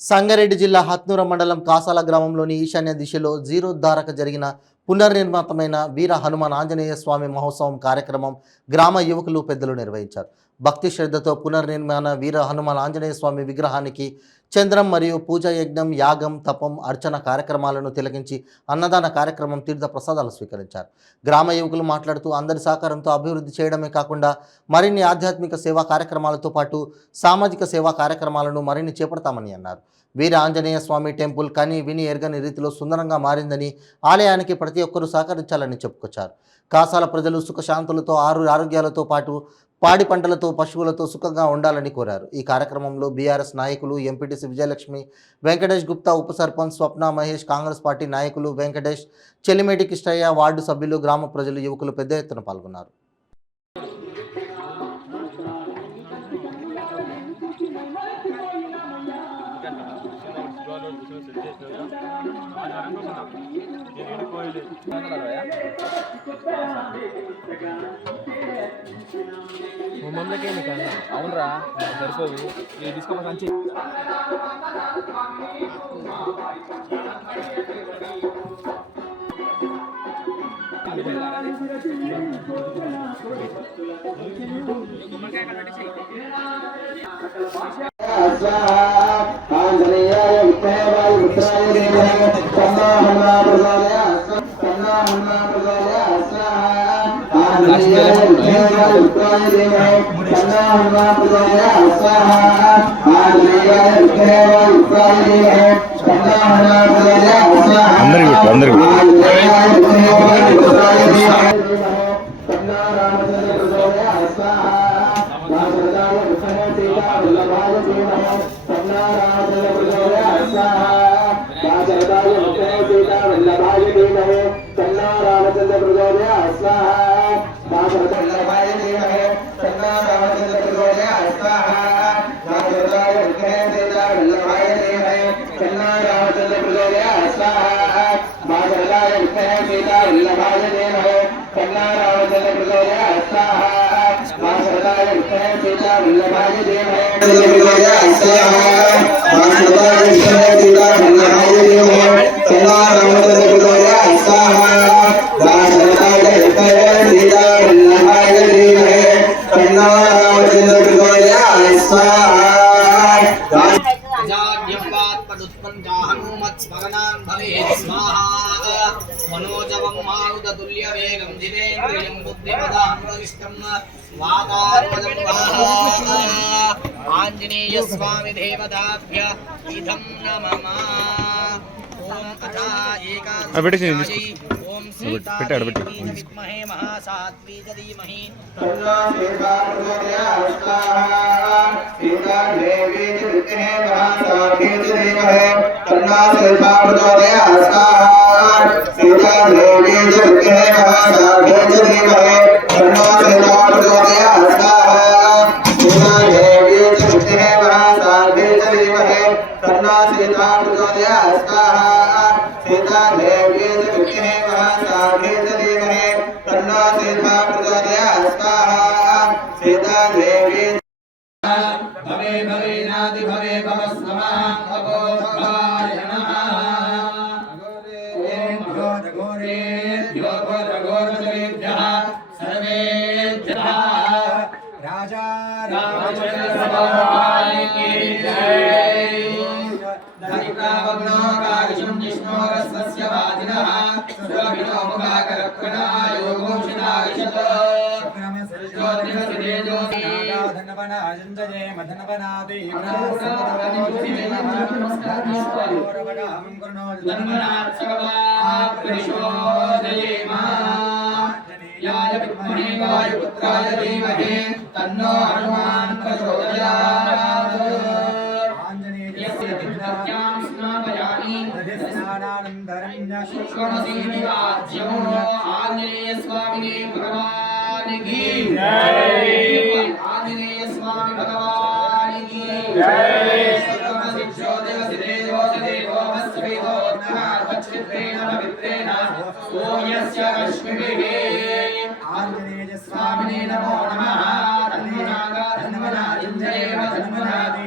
సంగారెడ్డి జిల్లా హత్నూర మండలం కాసాల గ్రామంలోని ఈశాన్య దిశలో జీరోద్ధారక జరిగిన పునర్నిర్మితమైన వీర హనుమాన్ ఆంజనేయ స్వామి మహోత్సవం కార్యక్రమం గ్రామ యువకులు పెద్దలు నిర్వహించారు. భక్తి శ్రద్ధతో పునర్నిర్మాణ వీర హనుమాన్ ఆంజనేయ స్వామి విగ్రహానికి చంద్రం మరియు పూజా యజ్ఞం, యాగం, తపం, అర్చన కార్యక్రమాలను తిలకించి అన్నదాన కార్యక్రమం, తీర్థ ప్రసాదాలు స్వీకరించారు. గ్రామ యువకులు మాట్లాడుతూ అందరి సహకారంతో అభివృద్ధి చేయడమే కాకుండా మరిన్ని ఆధ్యాత్మిక సేవా కార్యక్రమాలతో పాటు సామాజిక సేవా కార్యక్రమాలను మరిన్ని చేపడతామని అన్నారు. వీర ఆంజనేయ స్వామి టెంపుల్ కని విని ఎరగని రీతిలో సుందరంగా మారిందని, ఆలయానికి ప్రతి ఒక్కరూ సహకరించాలని చెప్పుకొచ్చారు. కాసాల ప్రజలు సుఖశాంతులతో ఆరోగ్యాలతో పాటు పాడి పంటలతో పశువులతో సుఖంగా ఉండాలని కోరారు. ఈ కార్యక్రమంలో బీఆర్ఎస్ నాయకులు ఎంపీటీసీ విజయలక్ష్మి, వెంకటేష్ గుప్తా, ఉప సర్పంచ్ స్వప్న మహేష్, కాంగ్రెస్ పార్టీ నాయకులు వెంకటేష్, చెల్లిమేటి కిష్టయ్య, వార్డు సభ్యులు, గ్రామ ప్రజలు, యువకులు పెద్ద ఎత్తున పాల్గొన్నారు. మమ్మల్ని అవునరా సరిపోదు తీసుకోమని సంచి मनोजवं मारुततुल्य वेगं जितेन्द्रियं बुद्धिमतामृतिष्ठं वातात्मजं आञ्जनेय स्वामी देवताभ्य इदं नमः। ओम अथा एकादशी ओम सीतायै विद्महे महासाध्वी च धीमहि तन्नो देवी च महासाध्वी च धीमहि तन्नो देवी भवे भवे नादि भवे भवस्वमा अबोधवाय नमः। घोरेभ्यो घोरघोरदेभ्यः सर्वेभ्यः राजा रामचंद्र भगवान की जय। दरिद्रावग्नो कारिशं जिष्णोरस्य वादिनः सुरभिनो मुखाकरक्षणाय योगोषितायशत तन्नो हनुमान प्रचोदयात्। आंजनेय स्वामी भगवान की जय। आंजनेय स्वामी भगवान की जय। आंजनेय स्वामिने नमो नमः। धन्वनागाधन्वनादिंजयेव धन्वनादि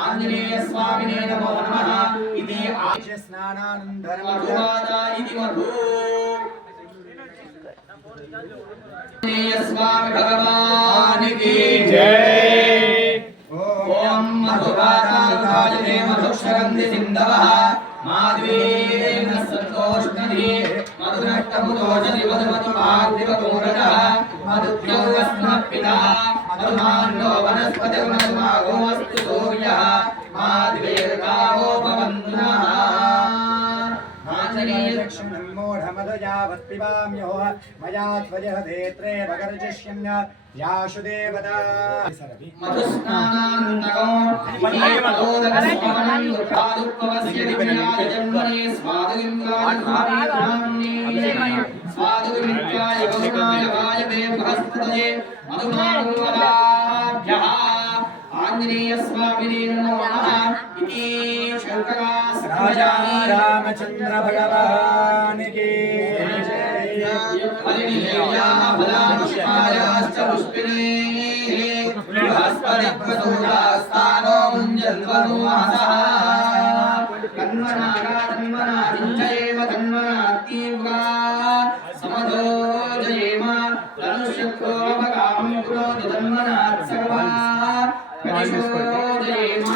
ఆంజనేయ స్వామినే నమో నమః ఇది స్నానానంతరం ఇది మధు ఆంజనేయ స్వామి భగవానికి జై ఓం మధువాదాయ మధుక్షరంది సింధవః మాధవేన సంతోష్ణి మధురక్తముదోషది మధుమధుమాగ్నివగోరజః మధుద్యోగస్మపితః మధుమాన్నో వనస్పతిర్మధుమాగోస్తు సూర్యః మాధవేర్గావో భవంతు నః ఆంజనేయలక్ష్మణం మూఢమదయావత్పిబామ్యో మయా త్వజః ధేత్రే భగర్జిష్యమ్య యాశుదేవతా మధుస్నానానందకం మధోదకస్మరణం దుఃఖాదుపవస్య దివ్యాయ జన్మనే స్వాదువిమిత్యాయ గౌరవాయ వాయవే బృహస్పతయే మధుమానువరాభ్యః ఆంజనేయ స్వామినే నమో నమః ఇతి శంకరాస్త్రయామి రామచంద్ర భగవానికి ఫలానుష్ఠాయాశ్చ పుష్పిణే బృహస్పతిప్రసూయాస్తానో ముంజల్వనుమహసః కన్మనాచించయేమ కన్మనాతీవ్రా సమధో జయేమ ధనుష్యక్రోమకామం పురోతి తన్మనాత్ సర్వా జయేమ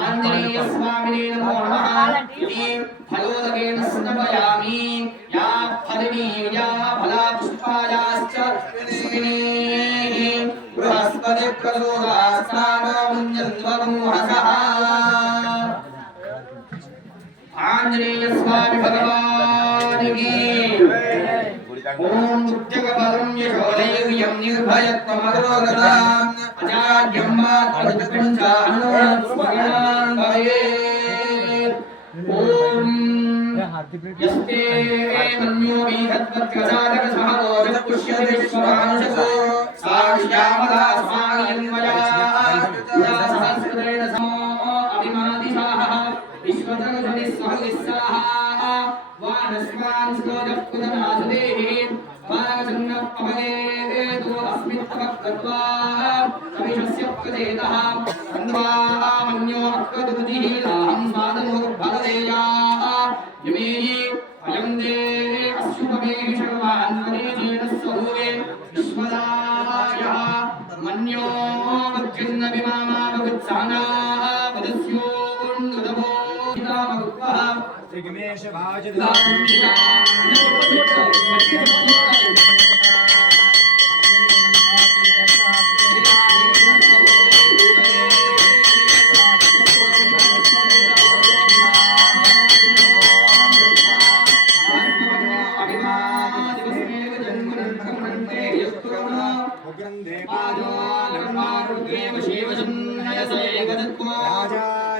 ఆంజనేయ స్వామినే నమో నమః ఇది ఫలోదకేన స్నపయామి యా ఫలినీ యా ఫలా పుష్పాయాశ్చ పుష్పిణే బృహస్పతి ప్రసూదాస్తానో ముంజల్వనుమహసః ఆంజనేయ స్వామి భగవానికి ఓం ఉద్యగబలం యశోధైర్యం నిర్భయత్వమరోగతాం అజాడ్యం మాత్మజపుంచాహనునాం స్మరణాన్ భవేత్ ఓం యస్తే మన్యో వీధత్వత్కసాదక సమరోజ పుష్యతే స్వమానుషసో సాక్ష్యామదా స్మాయంవయా యా సహస్రేణ సమో అభిమాదిశాః విశ్వజగజని సహవిస్సాః వానస్మాన్ స్కోజఃకుదనాసుదేహి వానవచన్నపవగే తో అస్మిత్తవక్తత్వా కవిషస్య ప్రచేతః అన్వామన్యో అక్వదుతిః లాహం స్వాదనో భగదేయా యమేయి అయం దే అశ్వమేహి శర్వాన్ వనేజేన స్వభూవే విశ్వదాయ మన్యో వజ్జన్న విమామావగుత్సానా వదస్యోన్నుదమో హితామగుత్వః త్రిగమేష భాజద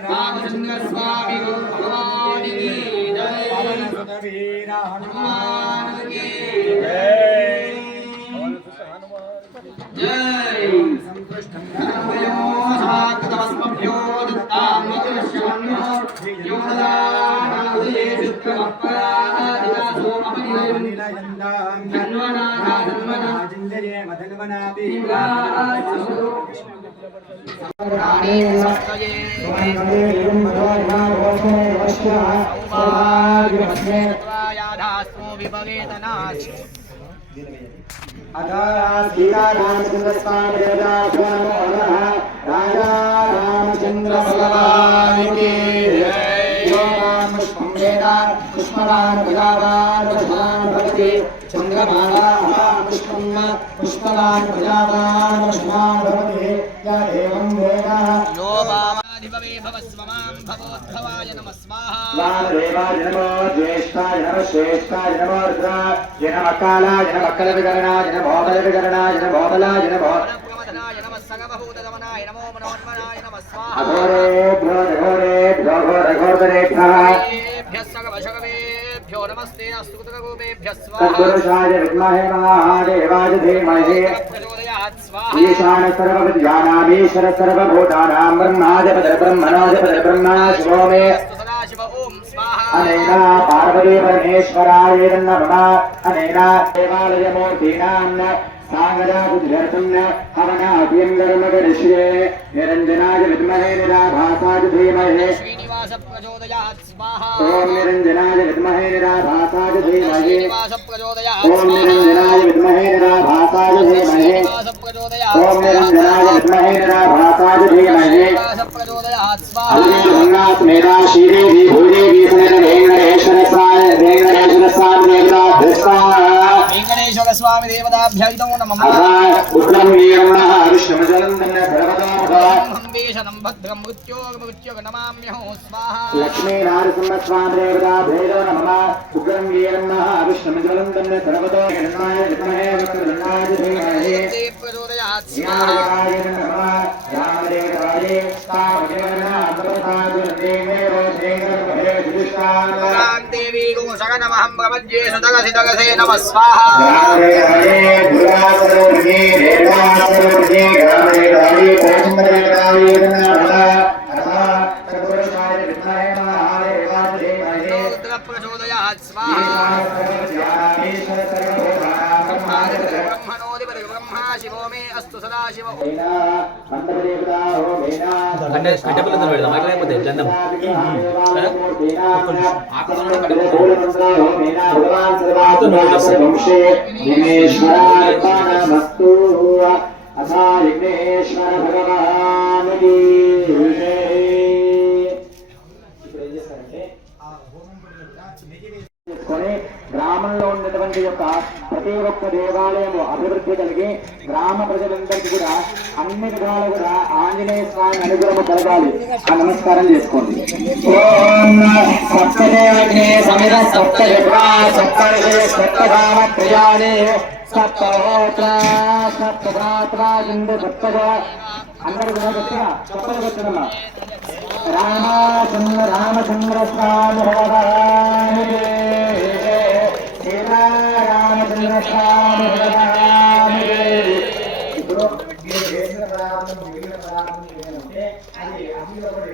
రామచంద్ర స్వామి భగవానికి జై వీర హనుమానికి జై సంతృష్టం ధనమయో సాకతమస్మభ్యో దిత్తాం మధురశ్రవణ్యో యోగదానాదులే శుక్రమప్పరాదిదాసో అపనిలయం నిలయందాం జన్మనా జన్మనా జింజయే మధన్వనాపి రామచంద్ర భగవానికి పుష్పవాన్ చంద్రమాలా పుష్పవాన్ ప్రజావాన్ భవతి ఏం వేద భవోద్భవాయ నమః స్వాహా వామదేవాయ నమో జ్యేష్ఠాయ నమః శ్రేష్ఠాయ నమో రుద్రాయ నమః కాలాయ నమః కలవికరణాయ నమో బలవికరణాయ నమో బలాయ నమో ప్రమదనాయ నమః సగభూతగమనాయ నమో మనోన్మనాయ నమః స్వాహా అఘోరేభ్యో ఘోరేభ్యో ఘోరఘోరధరేభ్యః ఏభ్యః సగవశగవేభ్యో నమస్తే అస్తుతగోపేభ్యః స్వాహా తత్పురుషాయ విద్మహే మహాదేవాయ ధీమహి ప్రచోదయాత్ స్వాహా ఈశాన సర్వవిద్యానామీశ్వర సర్వభూతానాం బ్రహ్మాధిపతి బ్రహ్మణోధిపతి బ్రహ్మా శివో మే సదాశివ ఓం స్వాహా अनेन पार्वती परमेश्वराय नमः अनेन देवालयमूर्तीनां सागरादुर्धर्तुं हवनाभ्यङ्गरं करिष्ये निरञ्जनाय विद्महे निराभासाय धीमहि श्रीनिवास प्रचोदयात् स्वाहा ॐ निरञ्जनाय विद्महे निराभासाय धीमहि श्रीनिवास प्रचोदयात् ॐ निरञ्जनाय विद्महे निराभासाय धीमहि श्रीनिवास प्रचोदयात् ॐ निरञ्जनाय विद्महे निराभासाय धीमहि श्रीनिवास प्रचोदयात् स्वाहा अल्लिंगनाथ मेरा श्रीदेवी भूदेवी वेंकटेश्वर स्वामी वेंकटेश्वर स्वामी देवताभ्यैतो नमः उत्तम वीरमः विष्णुजलंदन हंबेशनं भद्रं मृत्योर्मृत्युगणमाम्यहो स्वाहा लक्ष्मी नारसिंह स्वामी देवताभ्यो नमः उग्रं वीरमः विष्णुजलंदन सर्वतो गणनाय विद्महे वक्रतुण्डाय धीमहि प्रचोदयात् स्वाहा विनायकाय नमः रामदेवाय राम देवी गोषगणमहं प्रपद्ये सुतगसि तगसे नमः स्वाहा रुद्र प्रचोदयात् स्वाहा ब्रह्मणोऽधिपति ब्रह्मा शिवो मे अस्तु सदा शिव అంటే కట్టెపిల్లలు పెడదాం అట్లా అయిపోతే చందం విఘ్నేశ్వర భగవానికి గ్రామంలో ఉన్నటువంటి యొక్క ప్రతి ఒక్క దేవాలయము అభివృద్ధి కలిగి గ్రామ ప్రజలందరికీ కూడా అన్ని విధాలు కూడా ఆంజనేయ స్వామి అనుగ్రహం కలగాలి ఆ నమస్కారం చేసుకోండి ఓం సప్తదేవజ్ఞే సమిర సప్తవిద్వా సప్తర్షి సప్తగామ ప్రియాణి సప్తహోత్ర సప్తగాత్ర ఇందు సప్తగా అందరూ కూడా గట్టిగా చెప్పలు పెట్టడమ్మా రామచంద్ర స్వామి భగవానికి రామచంద్ర స్వామి భగవానికి ఇప్పుడు మీరు వేసిన ప్రారంభం మిగిలిన ప్రారంభం ఏంటంటే అది అగ్నిలో కూడా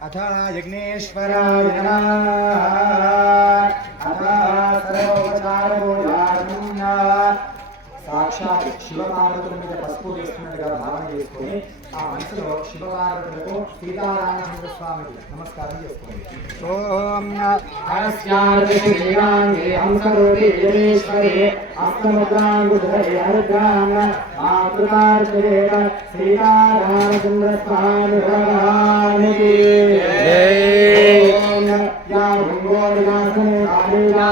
अथ यज्ञेश्वराय नमः अथ सर्वोपचारपूर्वार्जुन साक्षात् शिवपार्वతుల మీద పసుపు వేస్తున్నట్టుగా భావన చేసుకొని ఆ మనసులో శివపార్వతులకు సీతారామచంద్ర స్వామికి నమస్కారం చేసుకోండి ఓం ఆస్యార్తి శ్రీరాంగే హంసరూపి జగేశ్వరి అష్టముద్రాంగుధరే హరిద్రాం మాతృకార్తేన సీతారామచంద్ర స్వామి భగవానికి ఓం యా భృంగోర్గాసనే ఆలీలా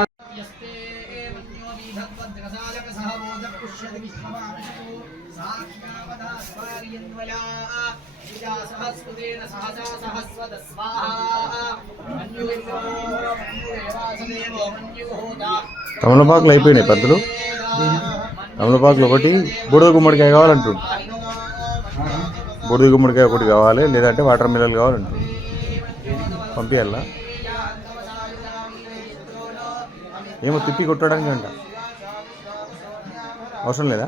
తమలపాకులు అయిపోయినాయి పెద్దలు. తమలపాకులు ఒకటి, బూడిద గుమ్మడికాయ కావాలంటుండు. బూడిద గుమ్మడికాయ ఒకటి కావాలి, లేదంటే వాటర్ మిల్లలు కావాలంటుండు. పంపించాలా ఏమో తిప్పి కొట్టడానికి అంట, అవసరం లేదా?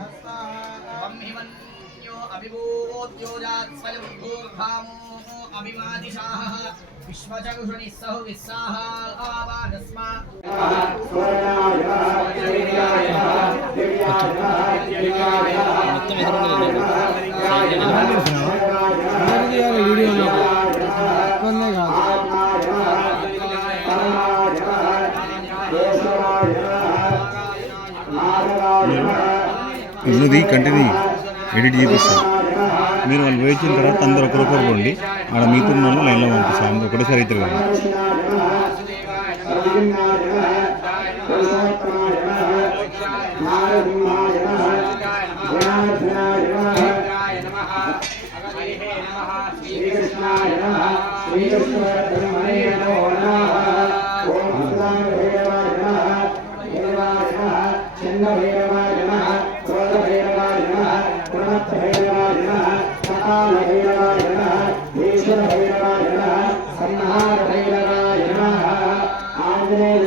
ఇది కంటిన్యూ ఎడిట్ చేపిస్తాం. మీరు వాళ్ళు వేయించిన తర్వాత అందరూ ఒకరొకరు పోండి. ఆడ మీతో ఉన్న వాళ్ళు లైన్లో పంపిస్తాం. అందరూ ఒకటేసారి అవుతారు కదా. శ్రీకృష్ణాయ నమః శ్రీకృష్ణవర్ధనమనే నమో నమః ఓం భైరవాయ నమః భైరవాయ నమః చండ భైరవాయ నమః క్రోధ భైరవాయ నమః ప్రణత భైరవాయ నమః సకాల భైరవాయ నమః ఈశ్వర భైరవాయ నమః సంహార భైరవాయ నమః ఆంజనేయ